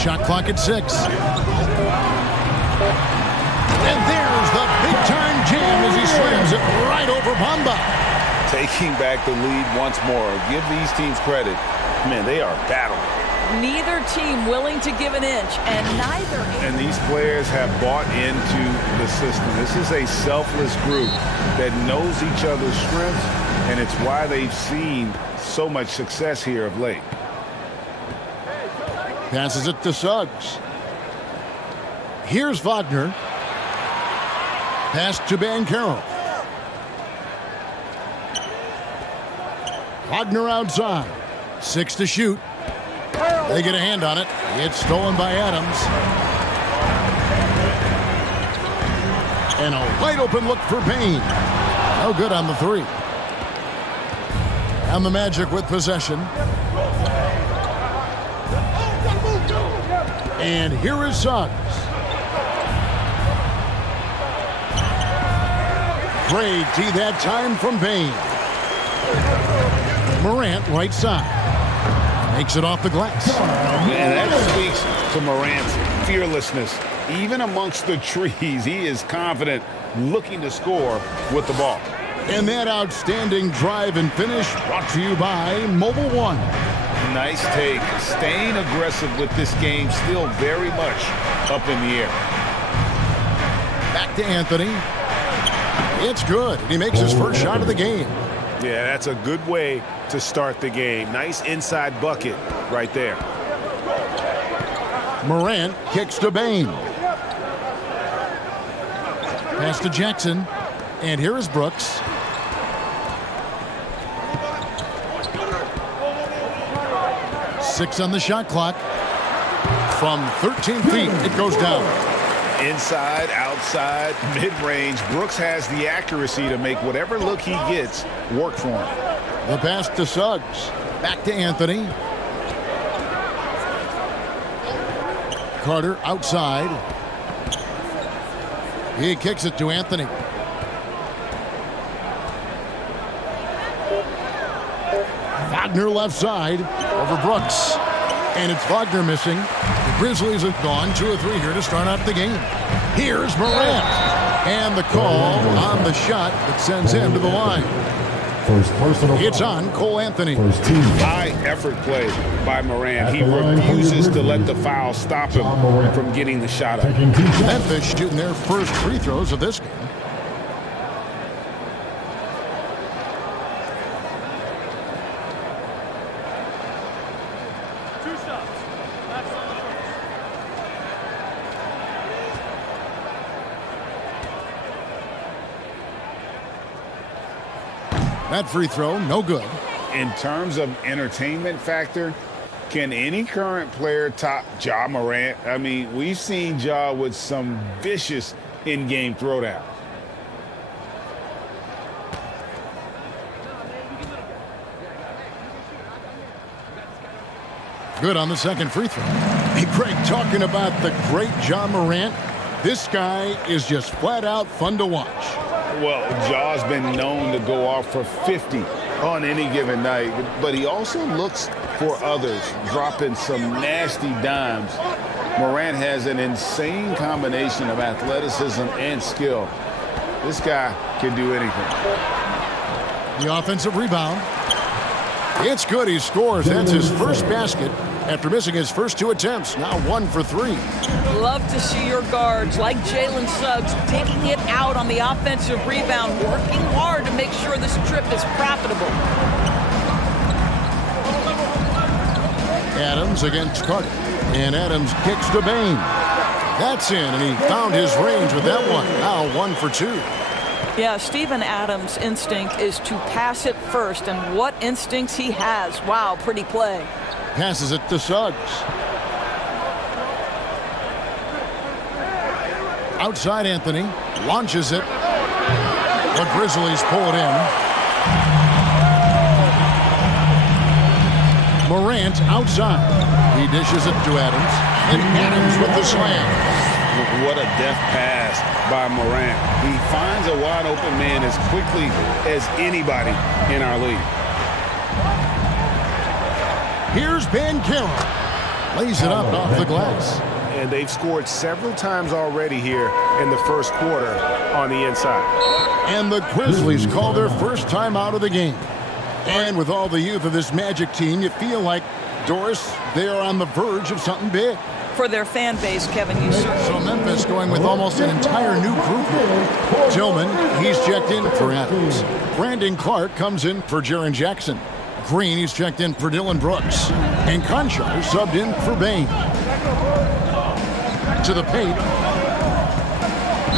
Shot clock at 6. And there's the big-time jam as he slams it right over Bamba. Taking back the lead once more. Give these teams credit. Man, they are battling. Neither team willing to give an inch, and neither. And these players have bought into the system. This is a selfless group that knows each other's strengths, and it's why they've seen so much success here of late. Passes it to Suggs. Here's Wagner. Pass to Banchero. Wagner outside. 6 to shoot. They get a hand on it. It's stolen by Adams. And a wide open look for Payne. No good on the 3. And the Magic with possession. And here is Suggs. Great D that time from Payne. Morant right side. Makes it off the glass. Man, that speaks to Morant's fearlessness. Even amongst the trees, he is confident, looking to score with the ball. And that outstanding drive and finish brought to you by Mobile One. Nice take. Staying aggressive with this game, still very much up in the air. Back to Anthony. It's good. He makes his first shot of the game. Yeah, that's a good way to start the game. Nice inside bucket right there. Morant kicks to Bane. Pass to Jackson. And here is Brooks. Six on the shot clock. From 13 feet, it goes down. Inside, outside, mid-range. Brooks has the accuracy to make whatever look he gets work for him. The pass to Suggs. Back to Anthony. Carter outside. He kicks it to Anthony. Wagner left side over Brooks. And it's Wagner missing. The Grizzlies have gone 2 of 3 here to start out the game. Here's Morant. And the call on the shot that sends him to the line. First personal. It's on Cole Anthony. First team. High effort play by Morant. He refuses to let the foul stop him from getting the shot up. Memphis shooting their first free throws of this game. That free throw, no good. In terms of entertainment factor, can any current player top Ja Morant? I mean, we've seen Ja with some vicious in-game throwdown. Good on the second free throw. Hey, Greg, talking about the great Ja Morant, this guy is just flat out fun to watch. Well, Ja's been known to go off for 50 on any given night, but he also looks for others, dropping some nasty dimes. Morant has an insane combination of athleticism and skill. This guy can do anything. The offensive rebound. It's good. He scores. That's his first basket after missing his first 2 attempts. Now 1 for 3. Love to see your guards like Jalen Suggs taking it out on the offensive rebound, working hard to make sure this trip is profitable. Adams against Carter. And Adams kicks to Bane. That's in, and he found his range with that one. Now 1 for 2. Yeah, Steven Adams' instinct is to pass it first, and what instincts he has. Wow, pretty play. Passes it to Suggs. Outside Anthony. Launches it. The Grizzlies pull it in. Morant outside. He dishes it to Adams. And Adams with the slam. What a deft pass by Morant. He finds a wide open man as quickly as anybody in our league. Here's Banchero. Lays it up off the glass. And they've scored several times already here in the first quarter on the inside. And the Grizzlies call their first time out of the game. And with all the youth of this Magic team, you feel like, Doris, they are on the verge of something big. For their fan base, Kevin, you certainly. So Memphis going with almost an entire new group here. Tillman, he's checked in for Adams. Brandon Clark comes in for Jaren Jackson. Green, he's checked in for Dylan Brooks. And Conchar subbed in for Bain. To the paint.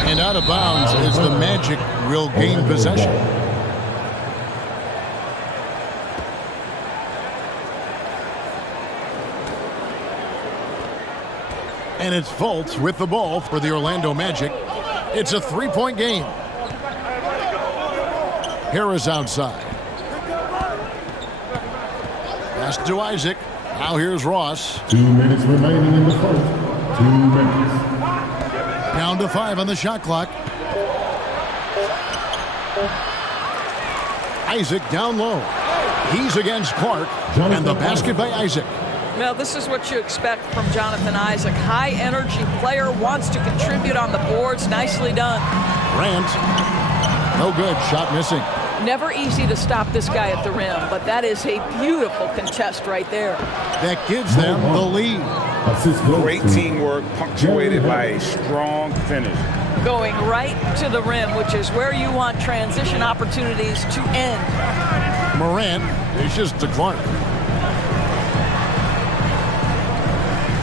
And out of bounds as the Magic will gain possession. And it's Fultz with the ball for the Orlando Magic. It's a three-point game. Harris outside. Pass to Isaac. Now here's Ross. 2 minutes remaining in the first. 2 minutes. Down to 5 on the shot clock. Isaac down low. He's against Clark. And the basket by Isaac. Well, this is what you expect from Jonathan Isaac. High-energy player, wants to contribute on the boards. Nicely done. Morant. No good. Shot missing. Never easy to stop this guy at the rim, but that is a beautiful contest right there. That gives them the lead. Great teamwork, punctuated by a strong finish. Going right to the rim, which is where you want transition opportunities to end. Morant dishes to Clark.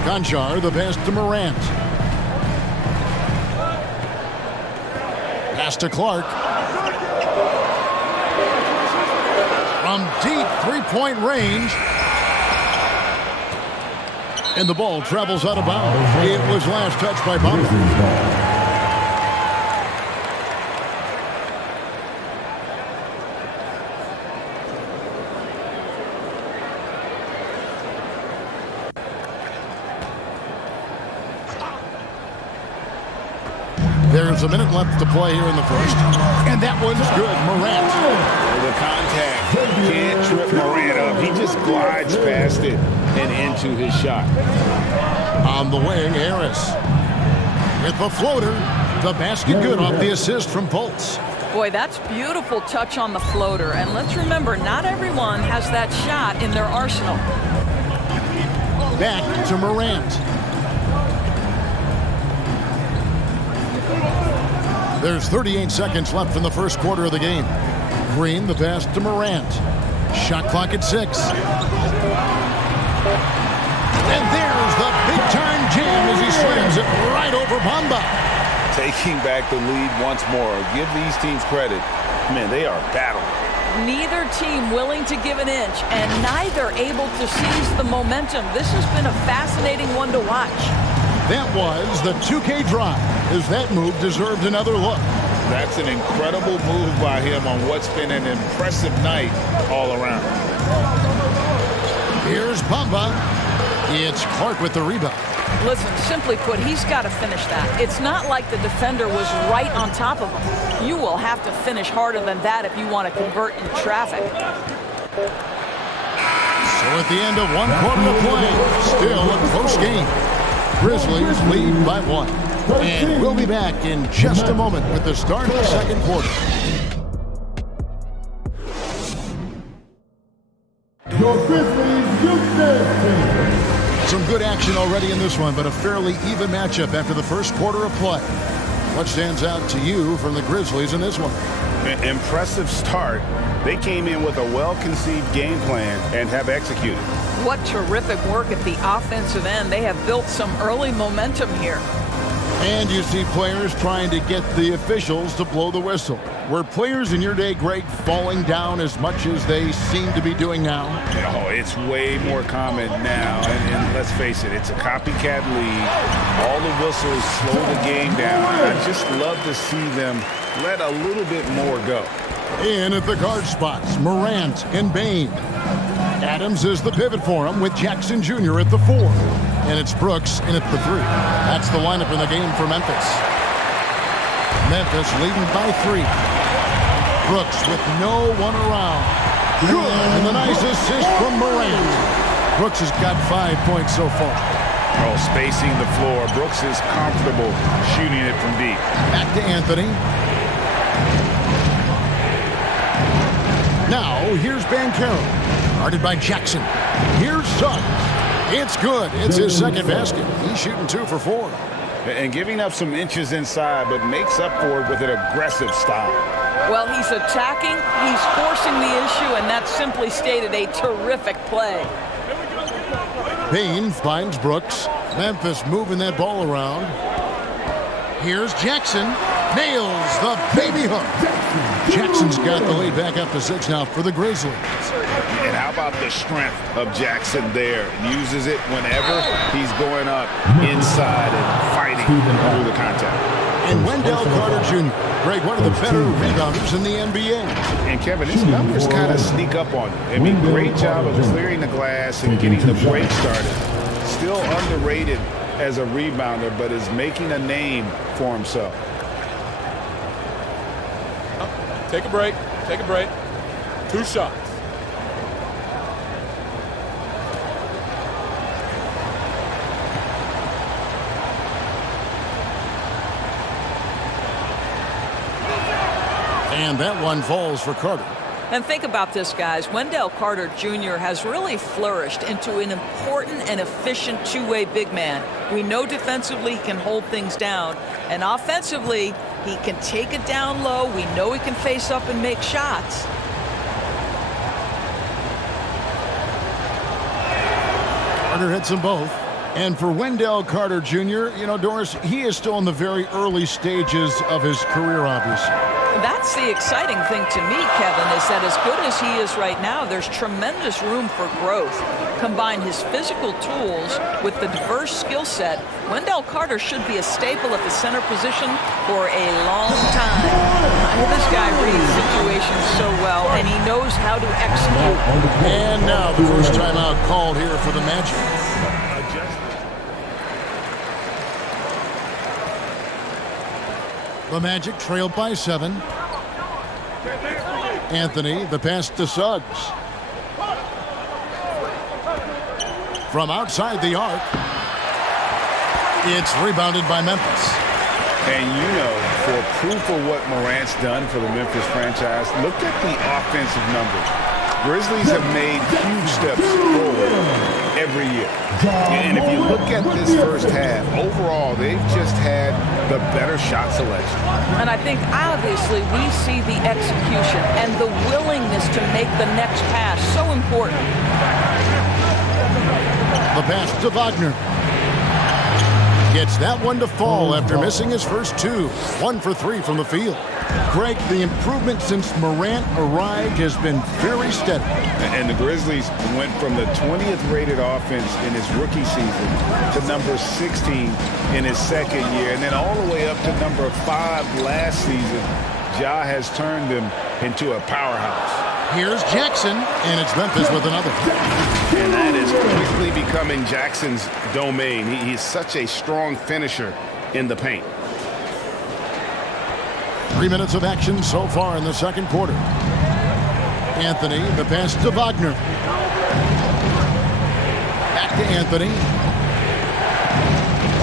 Conchar, the pass to Morant. Pass to Clark. From deep three-point range. And the ball travels out of bounds. It was last touched by Bumble. There's a minute left to play here in the first. And that one's good. Morant. The contact. Can't trip Morant up. He just glides past it and into his shot. On the wing, Harris. With the floater. The basket good off the assist from Fultz. Boy, that's beautiful touch on the floater. And let's remember, not everyone has that shot in their arsenal. Back to Morant. There's 38 seconds left in the first quarter of the game. Green, the pass to Morant. Shot clock at 6. And there's the big-time jam as he slams it right over Bamba. Taking back the lead once more. Give these teams credit. Man, they are battling. Neither team willing to give an inch, and neither able to seize the momentum. This has been a fascinating one to watch. That was the 2K drive, as that move deserved another look. That's an incredible move by him on what's been an impressive night all around. Here's Bamba. It's Clark with the rebound. Listen, simply put, he's got to finish that. It's not like the defender was right on top of him. You will have to finish harder than that if you want to convert in traffic. So at the end of one quarter of play, still a close game. Grizzlies lead by 1. And we'll be back in just a moment with the start of the second quarter. Your Grizzlies Houston. Some good action already in this one, but a fairly even matchup after the first quarter of play. What stands out to you from the Grizzlies in this one? An impressive start. They came in with a well-conceived game plan and have executed. What terrific work at the offensive end. They have built some early momentum here. And you see players trying to get the officials to blow the whistle. Were players in your day, Greg, falling down as much as they seem to be doing now? Oh, it's way more common now. And let's face it, it's a copycat league. All the whistles slow the game down. I just love to see them let a little bit more go. In at the guard spots, Morant and Bain. Adams is the pivot for him with Jackson Jr. at the 4. And it's Brooks in at the 3. That's the lineup in the game for Memphis. Memphis leading by 3. Brooks with no one around. Good. And the nice assist from Morant. Brooks has got 5 points so far. Oh, spacing the floor. Brooks is comfortable shooting it from deep. Back to Anthony. Now, here's Banchero. Guarded by Jackson. Here's Suggs. It's good. It's his second basket. He's shooting 2 for 4. And giving up some inches inside, but makes up for it with an aggressive style. Well, he's attacking, he's forcing the issue, and that's simply stated a terrific play. Payne finds Brooks. Memphis moving that ball around. Here's Jackson. Nails the baby hook. Jackson's got the lead back up to 6 now for the Grizzlies. And how about the strength of Jackson there? Uses it whenever he's going up inside and fighting through the contact. And Wendell Carter Jr., Greg, one of the better rebounders in the NBA. And Kevin, his numbers kind of sneak up on him. I mean, great job of clearing the glass and getting the break started. Still underrated as a rebounder, but is making a name for himself. Take a break. Take a break. 2 shots. And that one falls for Carter. And think about this, guys. Wendell Carter Jr. has really flourished into an important and efficient two-way big man. We know defensively he can hold things down, and offensively he can take it down low. We know he can face up and make shots. Carter hits them both. And for Wendell Carter Jr., you know, Doris, he is still in the very early stages of his career, obviously. That's the exciting thing to me, Kevin, is that as good as he is right now, there's tremendous room for growth. Combine his physical tools with the diverse skill set, Wendell Carter should be a staple at the center position for a long time. This guy reads situations so well, and he knows how to execute. And now the first timeout called here for the Magic. The Magic trailed by 7. Anthony, the pass to Suggs. From outside the arc, it's rebounded by Memphis. And you know, for proof of what Morant's done for the Memphis franchise, look at the offensive numbers. Grizzlies have made huge steps forward every year. And if you look at this first half, overall, they've just had the better shot selection. And I think, obviously, we see the execution and the willingness to make the next pass so important. The pass to Wagner. Gets that one to fall after missing his first 2. 1 for 3 from the field. Greg, the improvement since Morant arrived has been very steady. And the Grizzlies went from the 20th rated offense in his rookie season to number 16 in his second year, and then all the way up to number 5 last season. Ja has turned them into a powerhouse. Here's Jackson, and it's Memphis with another. And that is quickly becoming Jackson's domain. He's such a strong finisher in the paint. 3 minutes of action so far in the second quarter. Anthony, the pass to Wagner. Back to Anthony.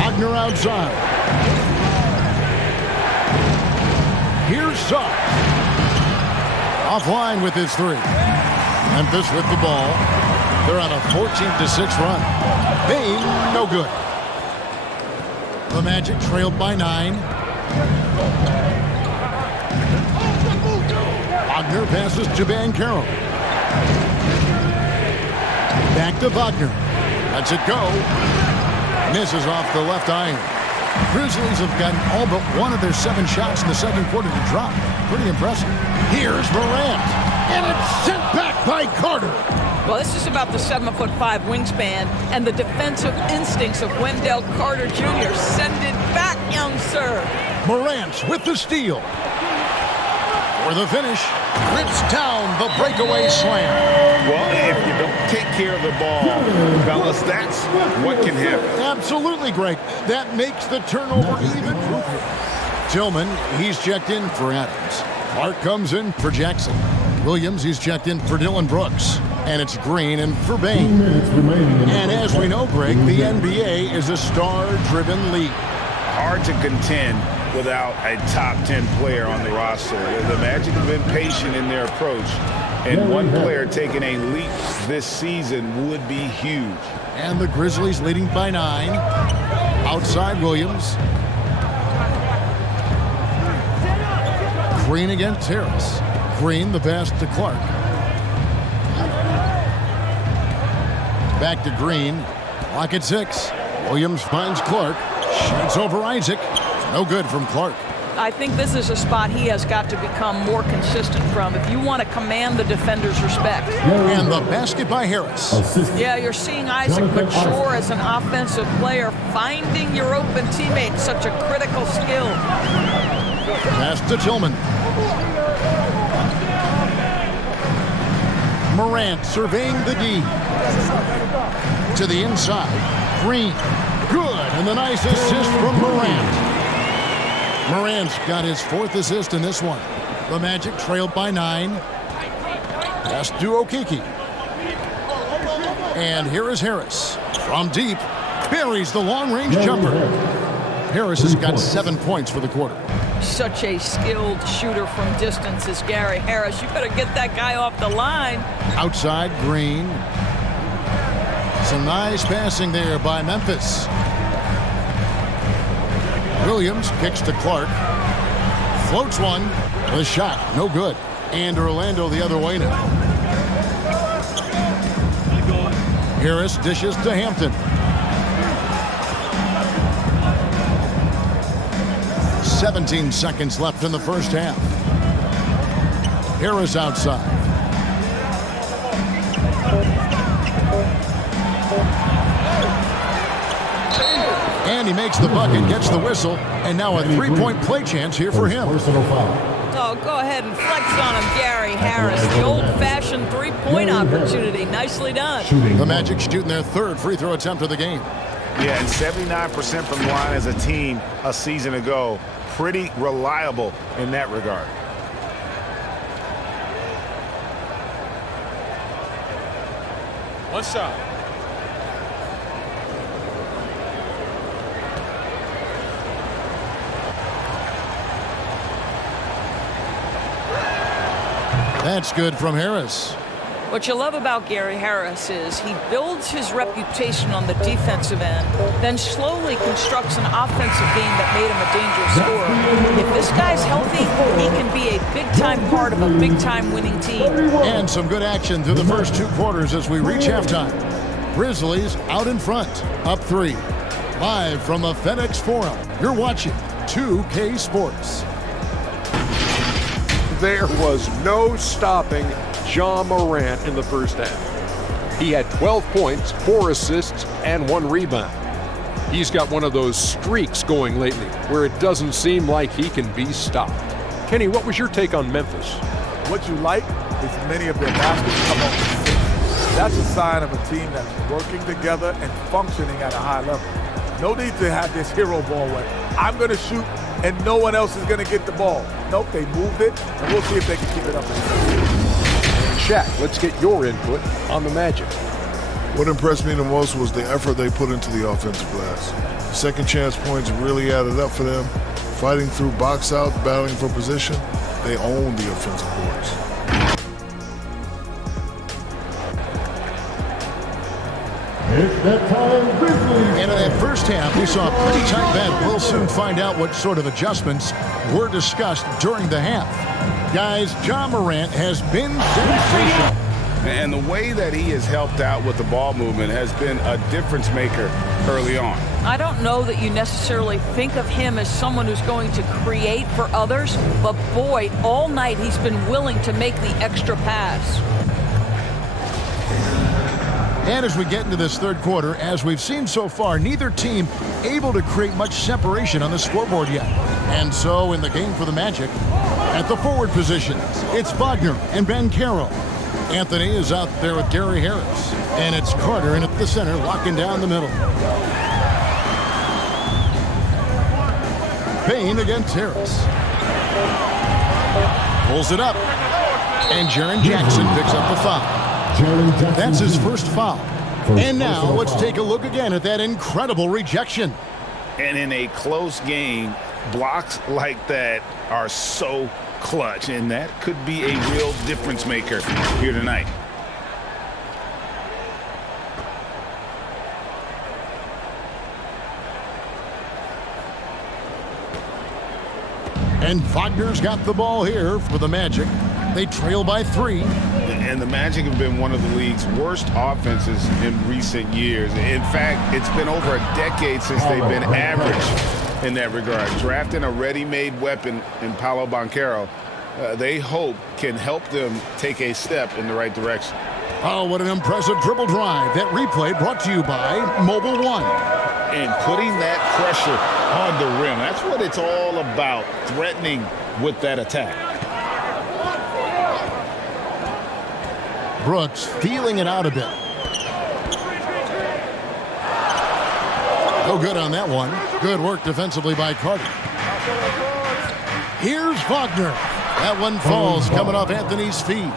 Wagner outside. Here's Suggs. Offline with his 3. Memphis with the ball. They're on a 14-6 run. Payne, no good. The Magic trailed by 9. Wagner passes to Banchero. Back to Wagner. Lets it go. Misses off the left iron. Grizzlies have gotten all but one of their 7 shots in the second quarter to drop. Pretty impressive. Here's Morant. And it's sent back by Carter. Well, this is about the 7'5" wingspan and the defensive instincts of Wendell Carter Jr. Send it back, young sir. Morant with the steal. For the finish, rips down the breakaway slam. Well, if you don't take care of the ball, fellas, that's what can happen. Absolutely, Greg. That makes the turnover even proofer. Tillman, he's checked in for Adams. Clark comes in for Jackson. Williams, he's checked in for Dylan Brooks. And it's Green and for 2 Bain. minutes remaining in the And first as we half. know, Greg, the NBA is a star-driven league. Hard to contend without a top 10 player on the roster. The Magic have been patient in their approach, and one player taking a leap this season would be huge. And the Grizzlies leading by 9. Outside Williams. Green against Harris. Green the pass to Clark. Back to Green. Clock at 6. Williams finds Clark. Shoots over Isaac. No good from Clark. I think this is a spot he has got to become more consistent from if you want to command the defender's respect. And the basket by Harris. Assist. Yeah, you're seeing Isaac mature as an offensive player. Finding your open teammate, such a critical skill. Pass to Tillman. Morant surveying the D. To the inside. Green. Good. And the nice assist from Morant. Morant's got his 4th assist in this one. The Magic trailed by 9. Pass to Okeke. And here is Harris. From deep. Buries the long-range jumper. Harris has got 7 points for the quarter. Such a skilled shooter from distance is Gary Harris. You better get that guy off the line. Outside Green. Some nice passing there by Memphis. Williams kicks to Clark. Floats one. The shot, no good. And Orlando the other way now. Harris dishes to Hampton. 17 seconds left in the first half. Harris outside. And he makes the bucket, gets the whistle, and now a 3-point play chance here for him. Personal foul. Oh, go ahead and flex on him, Gary Harris. The old-fashioned 3-point opportunity. Nicely done. Shooting. The Magic shooting their 3rd free throw attempt of the game. Yeah, and 79% from the line as a team a season ago. Pretty reliable in that regard. One shot. That's good from Harris. What you love about Gary Harris is he builds his reputation on the defensive end, then slowly constructs an offensive game that made him a dangerous scorer. If this guy's healthy, he can be a big-time part of a big-time winning team. And some good action through the first 2 quarters as we reach halftime. Grizzlies out in front, up 3. Live from the FedEx Forum, you're watching 2K Sports. There was no stopping Ja Morant in the first half. He had 12 points, 4 assists, and 1 rebound. He's got one of those streaks going lately where it doesn't seem like he can be stopped. Kenny, what was your take on Memphis? What you like is many of their baskets come off. That's a sign of a team that's working together and functioning at a high level. No need to have this hero ball where I'm going to shoot and no one else is going to get the ball. Nope, they moved it, and we'll see if they can keep it up. Shaq, let's get your input on the Magic. What impressed me the most was the effort they put into the offensive glass. Second chance points really added up for them. Fighting through box out, battling for position, they own the offensive boards. It's that time, Grizzlies. And in that first half, we saw a pretty tight battle. We'll soon find out what sort of adjustments were discussed during the half. Guys, Ja Morant has been sensational. And the way that he has helped out with the ball movement has been a difference maker early on. I don't know that you necessarily think of him as someone who's going to create for others, but boy, all night he's been willing to make the extra pass. And as we get into this third quarter, as we've seen so far, neither team able to create much separation on the scoreboard yet. And so in the game for the Magic, at the forward positions, it's Wagner and Ben Carroll. Anthony is out there with Gary Harris. And it's Carter in at the center, locking down the middle. Payne against Harris. Pulls it up. And Jaren Jackson picks up the foul. That's his first foul. And now let's take a look again at that incredible rejection. And in a close game, blocks like that are so clutch, and that could be a real difference maker here tonight. And Wagner's got the ball here for the Magic. They trail by 3. And the Magic have been one of the league's worst offenses in recent years. In fact, it's been over a decade since they've been average in that regard. Drafting a ready-made weapon in Paolo Banchero, they hope can help them take a step in the right direction. Oh, what an impressive dribble drive. That replay brought to you by Mobile One. And putting that pressure on the rim. That's what it's all about, threatening with that attack. Brooks feeling it out a bit. No good on that one. Good work defensively by Carter. Here's Wagner. That one falls coming off Anthony's feet.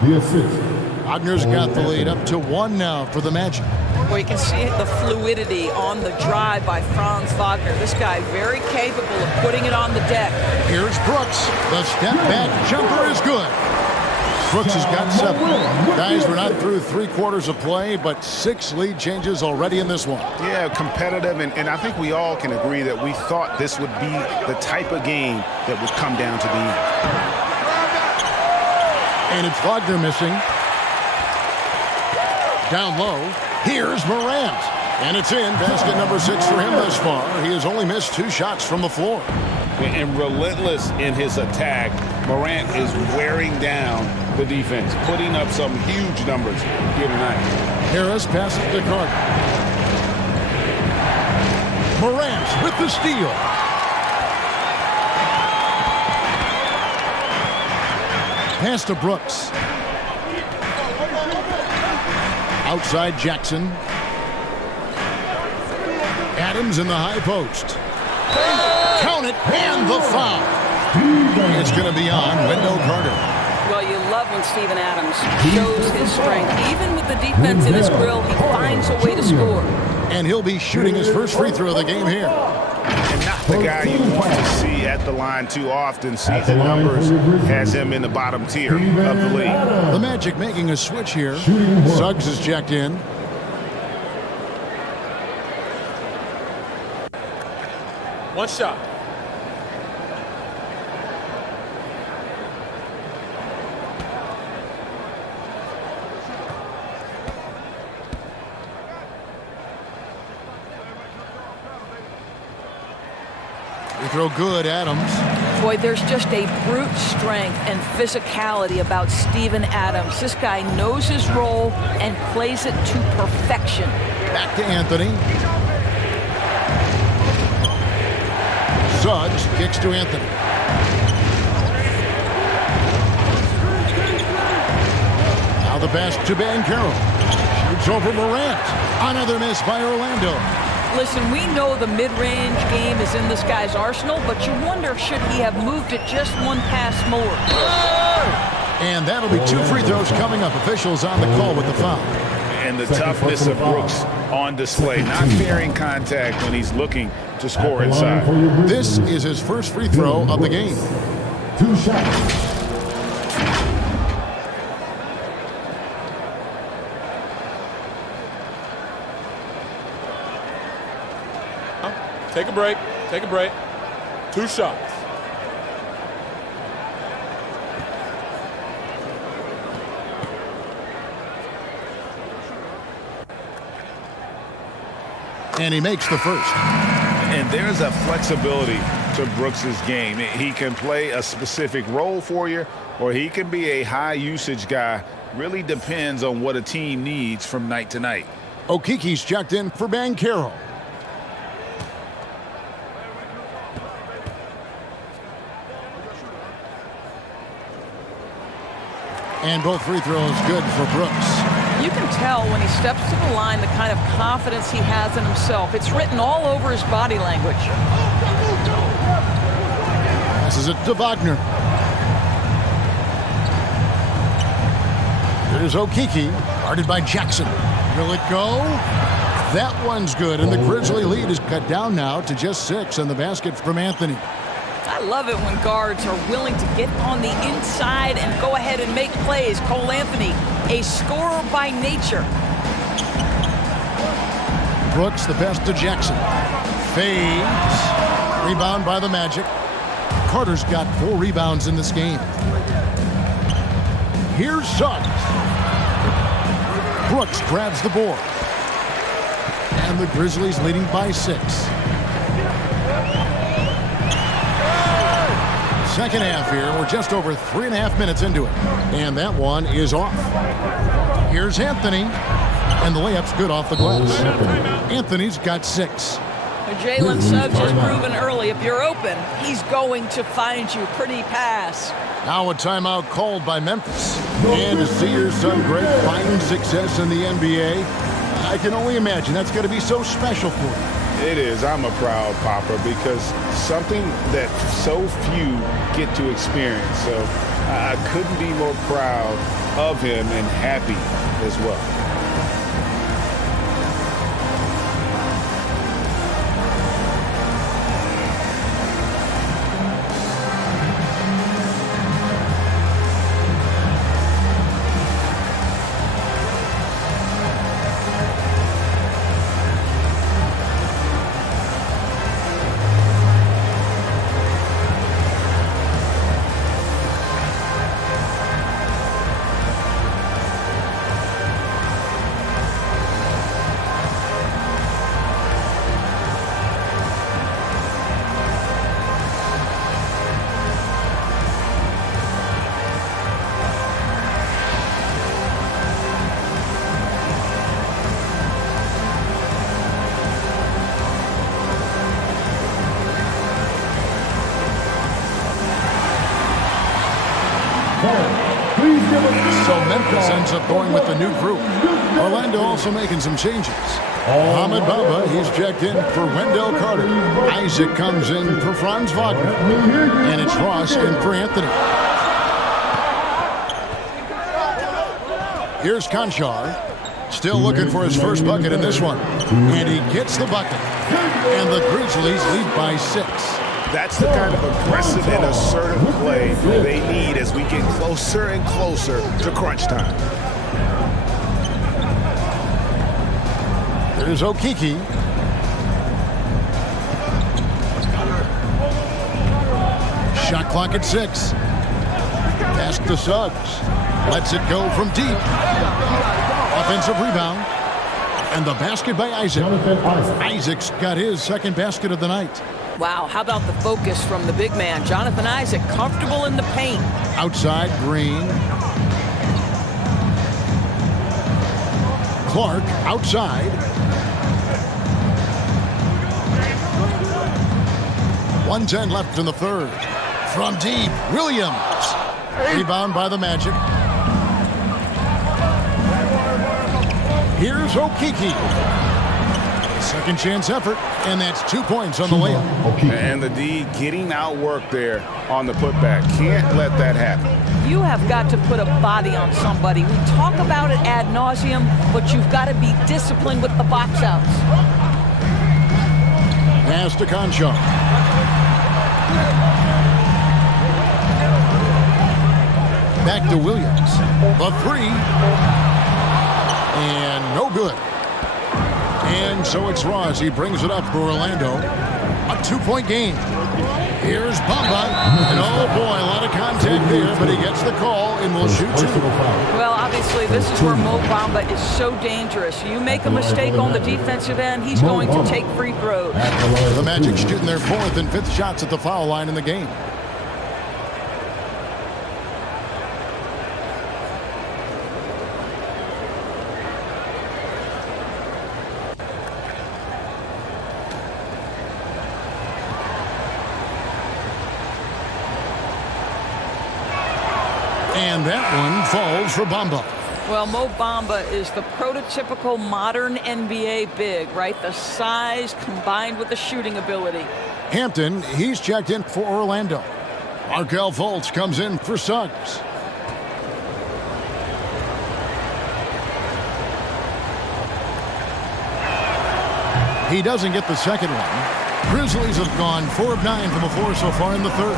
Wagner's got the lead up to 1 now for the Magic. Well, you can see the fluidity on the drive by Franz Wagner. This guy very capable of putting it on the deck. Here's Brooks. The step back jumper is good. Brooks has got 7. Guys, we're not through 3 quarters of play, but 6 lead changes already in this one. Yeah, competitive, and I think we all can agree that we thought this would be the type of game that would come down to the end. And it's Wagner missing. Down low, here's Morant. And it's in. Basket number 6 for him thus far. He has only missed 2 shots from the floor. And relentless in his attack, Morant is wearing down the defense, putting up some huge numbers here tonight. Harris passes to Carter. Morant with the steal. Pass to Brooks. Outside Jackson. Adams in the high post. Count it, and the foul. It's going to be on Wendell Carter. Well, you love when Steven Adams shows his strength. Even with the defense in his grill, he finds a way to score. And he'll be shooting his first free throw of the game here. And not the guy you want to see at the line too often. Season numbers has him in the bottom tier of the league. The Magic making a switch here. Suggs is checked in. One shot. They throw good, Adams. Boy, there's just a brute strength and physicality about Steven Adams. This guy knows his role and plays it to perfection. Back to Anthony. Suggs kicks to Anthony. Now the pass to Banchero. Shoots over Morant. Another miss by Orlando. Listen, we know the mid-range game is in this guy's arsenal, but you wonder, should he have moved it just 1 pass more? And that'll be 2 free throws coming up. Officials on the call with the foul. And the toughness of Brooks on display, not fearing contact when he's looking to score inside. This is his first free throw of the game. 2 shots. Take a break. Take a break. 2 shots. And he makes the first. And there's a flexibility to Brooks's game. He can play a specific role for you, or he can be a high-usage guy. Really depends on what a team needs from night to night. Okiki's checked in for Banchero. And both free throws good for Brooks. You can tell when he steps to the line the kind of confidence he has in himself. It's written all over his body language. Passes it to Wagner. Here's Okiki. Guarded by Jackson. Will it go? That one's good, and the Grizzly lead is cut down now to just 6 on the basket from Anthony. I love it when guards are willing to get on the inside and go ahead and make plays. Cole Anthony, a scorer by nature. Brooks, the pass to Jackson. Fades. Rebound by the Magic. Carter's got 4 rebounds in this game. Here's Suggs. Brooks grabs the board. And the Grizzlies leading by 6. Second half here. We're just over 3.5 minutes into it. And that one is off. Here's Anthony. And the layup's good off the glass. Anthony's got 6. Jalen Suggs has proven early, if you're open, he's going to find you. Pretty pass. Now a timeout called by Memphis. And to see your son Greg find success in the NBA, I can only imagine that's going to be so special for you. It is. I'm a proud papa because something that so few get to experience. So I couldn't be more proud of him and happy as well. So Memphis ends up going with the new group. Orlando also making some changes. Mohamed Baba, he's checked in for Wendell Carter. Isaac comes in for Franz Wagner. And it's Ross in for Anthony. Here's Conchar. Still looking for his first bucket in this one. And he gets the bucket. And the Grizzlies lead by 6. That's the kind of aggressive and assertive play they need as we get closer and closer to crunch time. There's Okeke. Shot clock at 6. Pass to Suggs. Lets it go from deep. Offensive rebound. And the basket by Isaac. Isaac's got his second basket of the night. Wow, how about the focus from the big man? Jonathan Isaac, comfortable in the paint. Outside, Green. Clark, outside. 1:10 left in the third. From deep, Williams. Rebound by the Magic. Here's Okeke. Second chance effort, and that's 2 points on the layup. And the D getting outworked there on the putback. Can't let that happen. You have got to put a body on somebody. We talk about it ad nauseum, but you've got to be disciplined with the box outs. Pass to Conchar. Back to Williams. The 3. And no good. And so it's Ross. He brings it up for Orlando. A 2-point game. Here's Bamba. And oh boy, a lot of contact there, but he gets the call and will shoot 2. Well, obviously, this is where Mo Bamba is so dangerous. You make a mistake on the defensive end, he's going to take free throws. The Magic shooting their 4th and 5th shots at the foul line in the game. And that one falls for Bamba. Well, Mo Bamba is the prototypical modern NBA big, right? The size combined with the shooting ability. Hampton, he's checked in for Orlando. Markelle Fultz comes in for Suggs. He doesn't get the second one. Grizzlies have gone 4 of 9 from the floor so far in the third.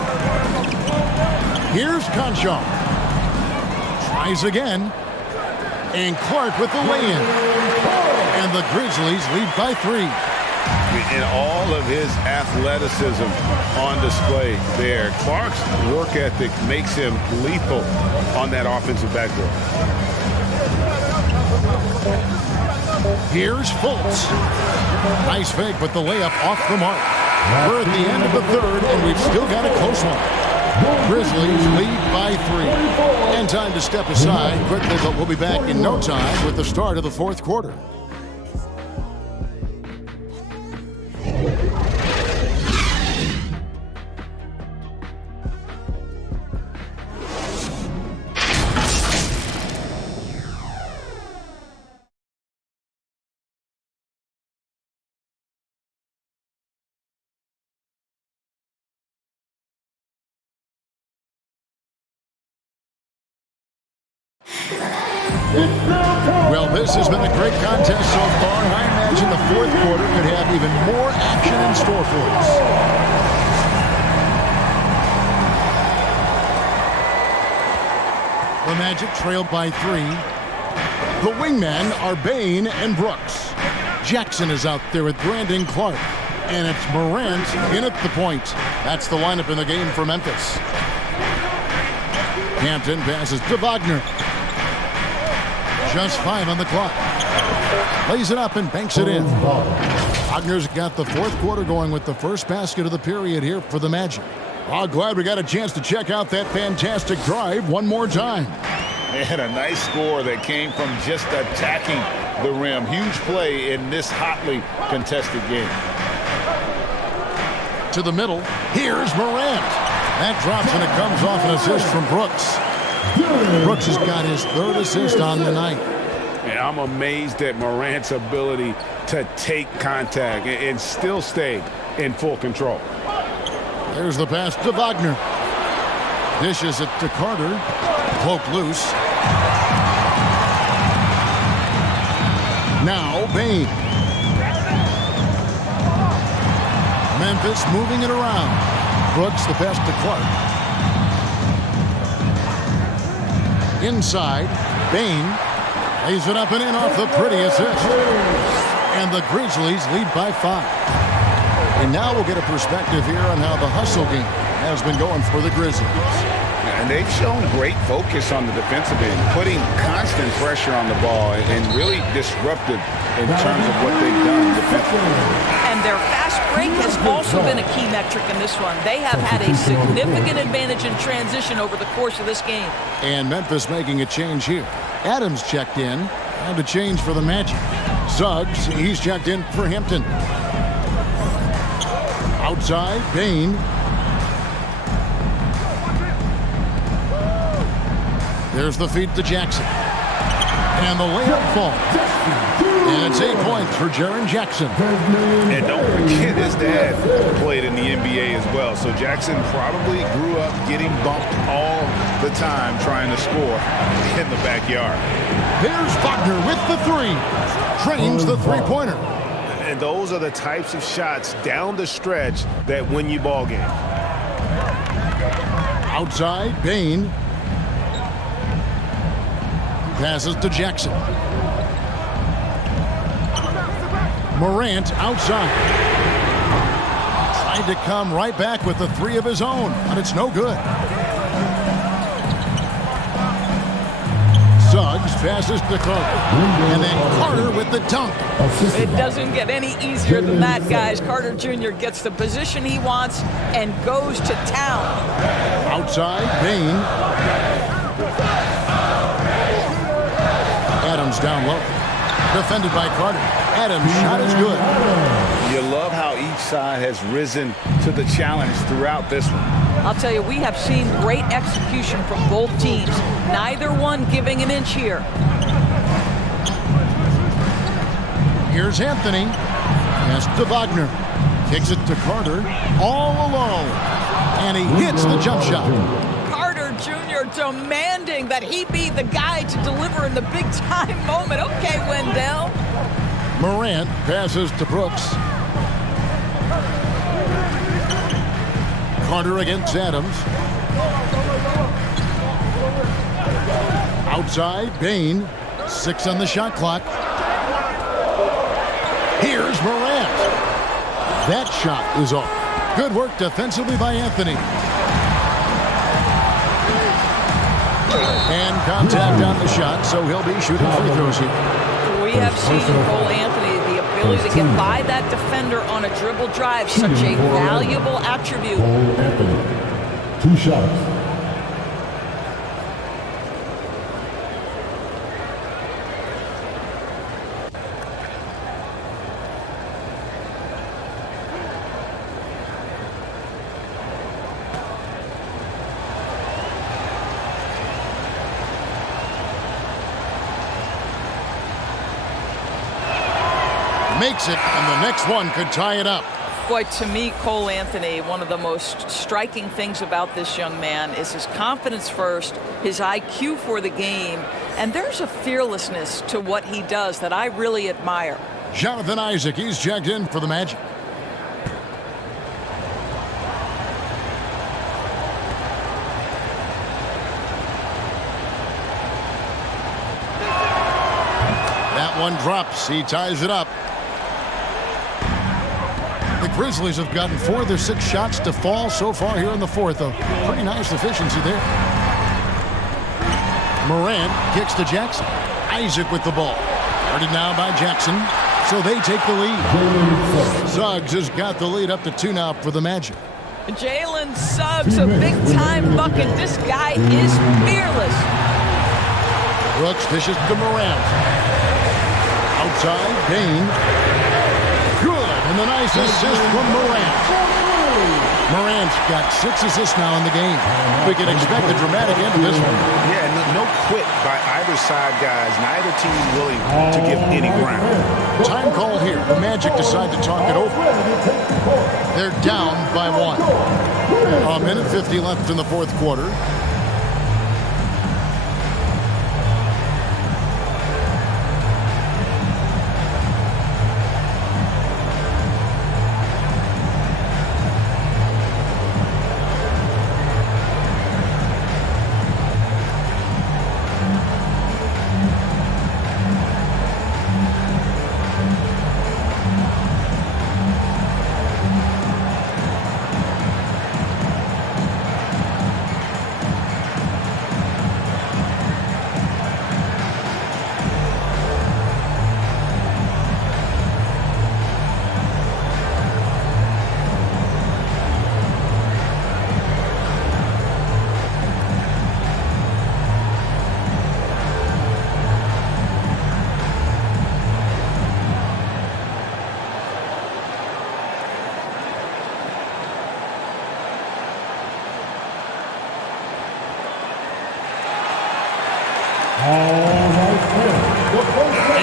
Here's Conchar. Tries again. And Clark with the lay-in. And the Grizzlies lead by 3. And all of his athleticism on display there. Clark's work ethic makes him lethal on that offensive backboard. Here's Fultz. Nice fake, but the layup off the mark. We're at the end of the third, and we've still got a close one. Grizzlies lead by 3. And time to step aside quickly, but we'll be back in no time with the start of the fourth quarter. Well, this has been a great contest so far, and I imagine the fourth quarter could have even more action in store for us. The Magic trailed by 3. The wingmen are Bain and Brooks. Jackson is out there with Brandon Clark, and it's Morant in at the point. That's the lineup in the game for Memphis. Hampton passes to Wagner. Just 5 on the clock. Lays it up and banks it in. Wagner's got the fourth quarter going with the first basket of the period here for the Magic. Oh, glad we got a chance to check out that fantastic drive one more time. And a nice score that came from just attacking the rim. Huge play in this hotly contested game. To the middle. Here's Morant. That drops and it comes off an assist from Brooks. Brooks has got his third assist on the night. Yeah, I'm amazed at Morant's ability to take contact and still stay in full control. There's the pass to Wagner. Dishes it to Carter. Poke loose. Now Bain. Memphis moving it around. Brooks the pass to Clark. Inside, Bain lays it up and in off the pretty assist. And the Grizzlies lead by 5. And now we'll get a perspective here on how the hustle game has been going for the Grizzlies. And they've shown great focus on the defensive end, putting constant pressure on the ball and really disruptive in terms of what they've done defensively. And their fast break has also been a key metric in this one. They have had a significant advantage in transition over the course of this game. And Memphis making a change here. Adams checked in. Time to change for the Magic. Suggs, he's checked in for Hampton. Outside, Bain. There's the feed to Jackson. And the layup falls. And it's 8 points for Jaren Jackson. And don't forget his dad played in the NBA as well. So Jackson probably grew up getting bumped all the time trying to score in the backyard. Here's Wagner with the 3. Trains the three-pointer. And those are the types of shots down the stretch that win you ball games. Outside, Bain. Passes to Jackson. Morant outside. Tried to come right back with the 3 of his own, but it's no good. Suggs passes to Carter. And then Carter with the dunk. It doesn't get any easier than that, guys. Carter Jr. gets the position he wants and goes to town. Outside, Bain. Adams down low. Defended by Carter. Adams' shot is good. You love how each side has risen to the challenge throughout this one. I'll tell you, we have seen great execution from both teams. Neither one giving an inch here. Here's Anthony. Pass to Wagner. Kicks it to Carter. All alone. And he hits the jump shot. Carter Jr. demanding that he be the guy to deliver in the big-time moment. Okay, Wendell. Morant passes to Brooks. Carter against Adams. Outside, Bain. 6 on the shot clock. Here's Morant. That shot is off. Good work defensively by Anthony. And contact on the shot, so he'll be shooting free throws here. We have seen Cole Anthony, the ability to get by that defender on a dribble drive, such a valuable attribute. Cole Anthony. 2 shots. Makes it, and the next one could tie it up. Boy, to me, Cole Anthony, one of the most striking things about this young man is his confidence first, his IQ for the game, and there's a fearlessness to what he does that I really admire. Jonathan Isaac, he's checked in for the Magic. That one drops. He ties it up. The Grizzlies have gotten 4 of their 6 shots to fall so far here in the fourth. A pretty nice efficiency there. Morant kicks to Jackson. Isaac with the ball. Guarded now by Jackson. So they take the lead. Suggs has got the lead up to 2 now for the Magic. Jalen Suggs, a big-time bucket. This guy is fearless. Brooks dishes to Morant. Outside, Bain. Good, and a nice assist from Morant. Morant's got 6 assists now in the game. We can expect a dramatic end to this one. Yeah, no quit by either side, guys. Neither team willing to give any ground. Time call here. The Magic decide to talk it over. They're down by 1. A minute 50 left in the fourth quarter.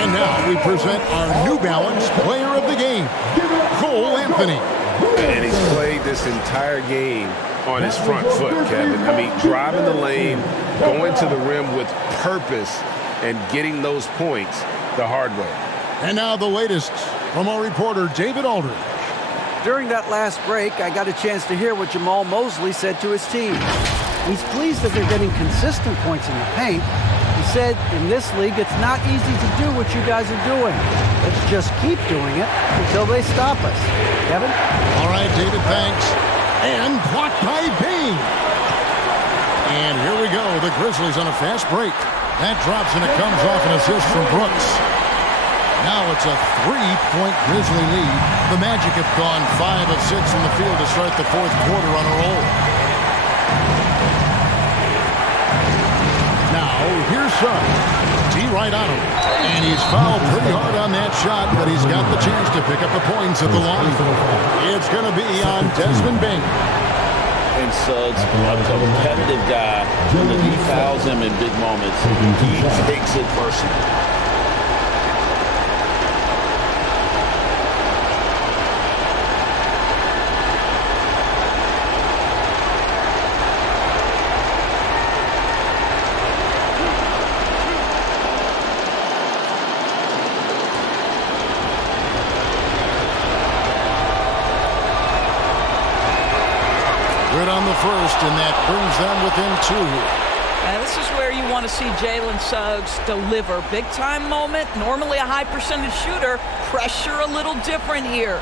And now we present our New Balance player of the game, Cole Anthony. And he's played this entire game on his front foot, Kevin. I mean, driving the lane, going to the rim with purpose, and getting those points the hard way. And now the latest from our reporter, David Aldridge. During that last break, I got a chance to hear what Jamal Mosley said to his team. He's pleased that they're getting consistent points in the paint. He said, in this league, it's not easy to do what you guys are doing. Let's just keep doing it until they stop us. Kevin? All right, David, thanks. And blocked by Bain. And here we go. The Grizzlies on a fast break. That drops and it comes off an assist from Brooks. Now it's a 3-point Grizzly lead. The Magic have gone 5 of 6 in the field to start the fourth quarter on a roll. Now here's Suggs. D right on him. And he's fouled pretty hard on that shot, but he's got the chance to pick up the points at the line. It's going to be on Desmond Bain. And Suggs, a competitive guy, when he fouls him in big moments, he takes it personally. Good on the first, and that brings them within 2 here. Now, this is where you want to see Jalen Suggs deliver. Big-time moment, normally a high-percentage shooter. Pressure a little different here.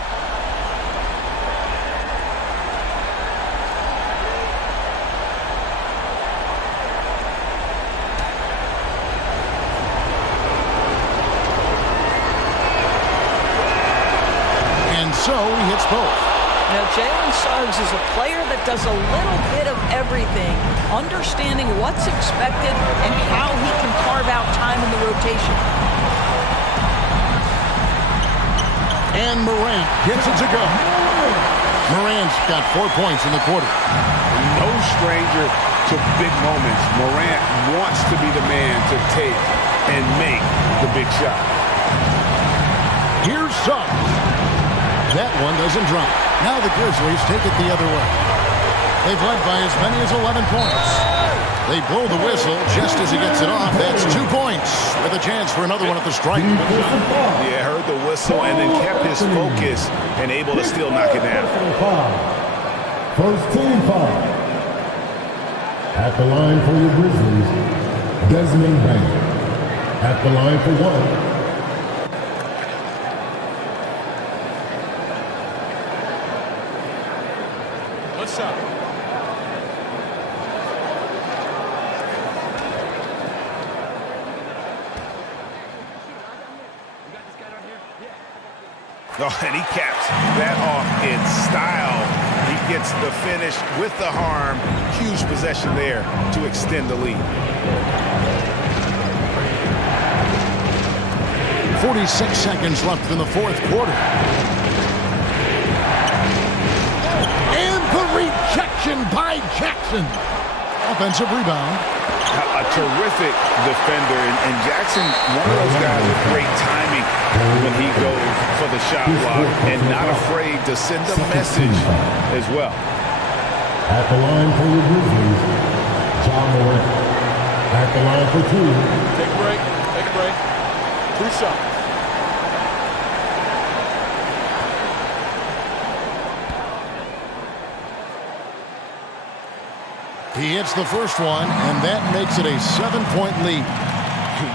And so he hits both. Now, Jalen Suggs is a player that does a little bit of everything, understanding what's expected and how he can carve out time in the rotation. And Morant gets it to go. Morant's got 4 points in the quarter. No stranger to big moments. Morant wants to be the man to take and make the big shot. Here's Suggs. That one doesn't drop. Now the Grizzlies take it the other way. They've led by as many as 11 points. They blow the whistle just as he gets it off. That's 2 points with a chance for another one at the stripe. Yeah, heard the whistle and then kept his focus and able to still knock it down. First team foul. At the line for your Grizzlies, Desmond Bain. At the line for 1. Shot. Oh, and he caps that off in style. He gets the finish with the harm. Huge possession there to extend the lead. 46 seconds left in the fourth quarter. And the rejection by Jackson. Offensive rebound. A terrific defender. And Jackson, one of those guys with great timing when he goes for the shot block and not afraid to send a message as well. At the line for your Grizzlies, John Morant. At the line for 2. Take a break. Take a break. 2 shots. He hits the first one, and that makes it a 7-point lead.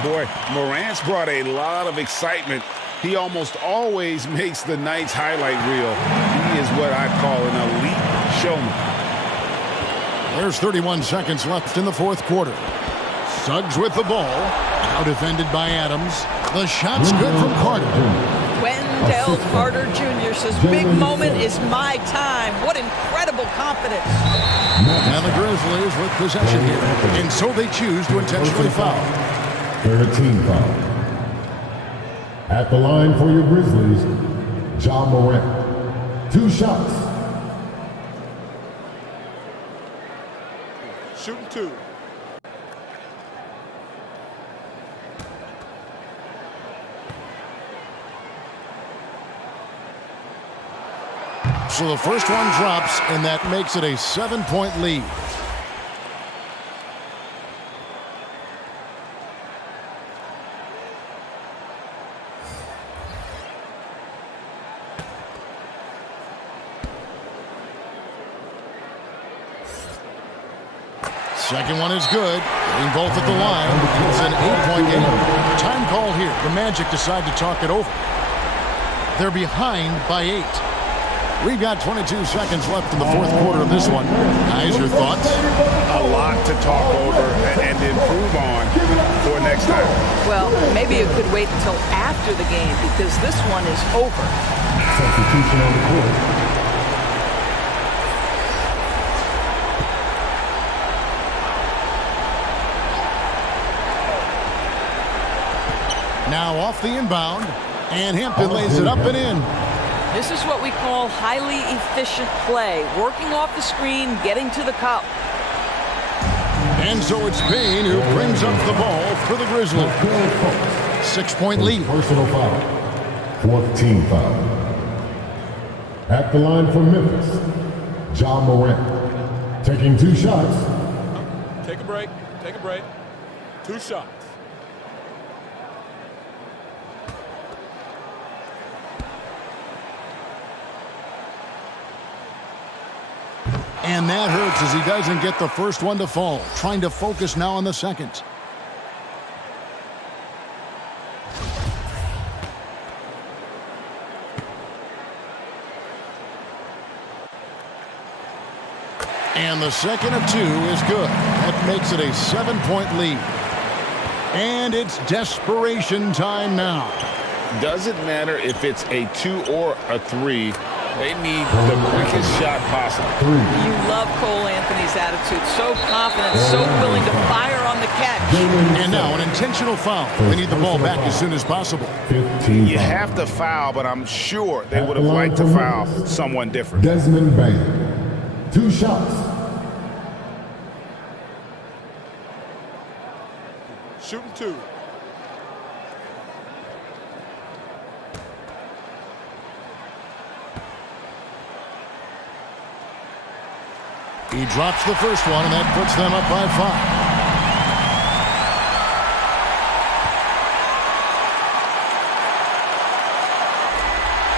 Boy, Morant's brought a lot of excitement. He almost always makes the night's highlight reel. He is what I call an elite showman. There's 31 seconds left in the fourth quarter. Suggs with the ball. Now defended by Adams. The shot's good from Carter. Wendell Carter Jr. says, big moment is my time. What incredible confidence. And the Grizzlies with possession here. And so they choose to intentionally foul. 13 foul. At the line for your Grizzlies, John Morant. 2 shots. Shooting 2. So the first one drops, and that makes it a 7-point lead. Second one is good. Getting both at the line. It's an 8-point game. Time call here. The Magic decide to talk it over. They're behind by 8. We've got 22 seconds left in the fourth quarter of this one. Guys, your thoughts? A lot to talk over and improve on for next time. Well, maybe it could wait until after the game because this one is over. Substitution on the court. Now off the inbound, and Hampton lays it up and in. This is what we call highly efficient play. Working off the screen, getting to the cup. And so it's Bain who brings up the ball for the Grizzlies. 6-point lead. Personal foul. 4th team foul. At the line for Memphis, John Morant. Taking 2 shots. Take a break. Take a break. 2 shots. And that hurts as he doesn't get the first one to fall. Trying to focus now on the second. And the second of 2 is good. That makes it a 7-point lead. And it's desperation time now. Doesn't matter if it's a 2 or a 3. They need the quickest shot possible. You love Cole Anthony's attitude. So confident, so willing to fire on the catch. And now an intentional foul. They need the ball back as soon as possible. You have to foul, but I'm sure they would have liked to foul someone different. Desmond Bain. 2 shots. Shooting 2. He drops the first one, and that puts them up by 5.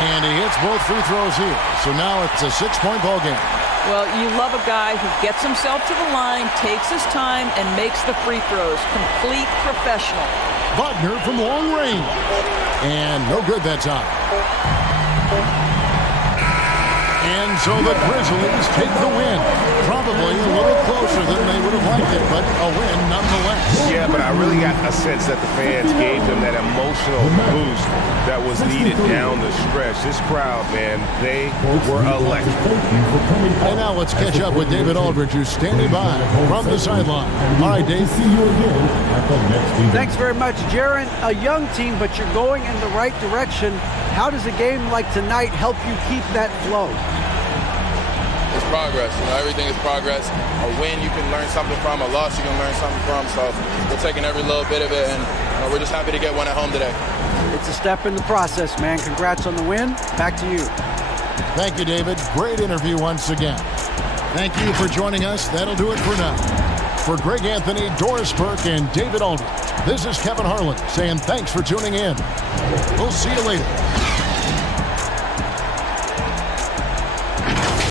And he hits both free throws here. So now it's a 6-point ball game. Well, you love a guy who gets himself to the line, takes his time, and makes the free throws. Complete professional. Wagner from long range. And no good that time. And so the Grizzlies take the win. Probably a little closer than they would have liked it, but a win nonetheless. Yeah, but I really got a sense that the fans gave them that emotional boost that was needed down the stretch. This crowd, man, they were electric. And now let's catch up with David Aldridge, who's standing by from the sideline. All right, Dave. Thanks very much, Jaron. A young team, but you're going in the right direction. How does a game like tonight help you keep that flow? It's progress. Everything is progress. A win you can learn something from. A loss you can learn something from. So we're taking every little bit of it, and we're just happy to get one at home today. It's a step in the process, man. Congrats on the win. Back to you. Thank you, David. Great interview once again. Thank you for joining us. That'll do it for now. For Greg Anthony, Doris Burke, and David Aldridge, this is Kevin Harlan saying thanks for tuning in. We'll see you later.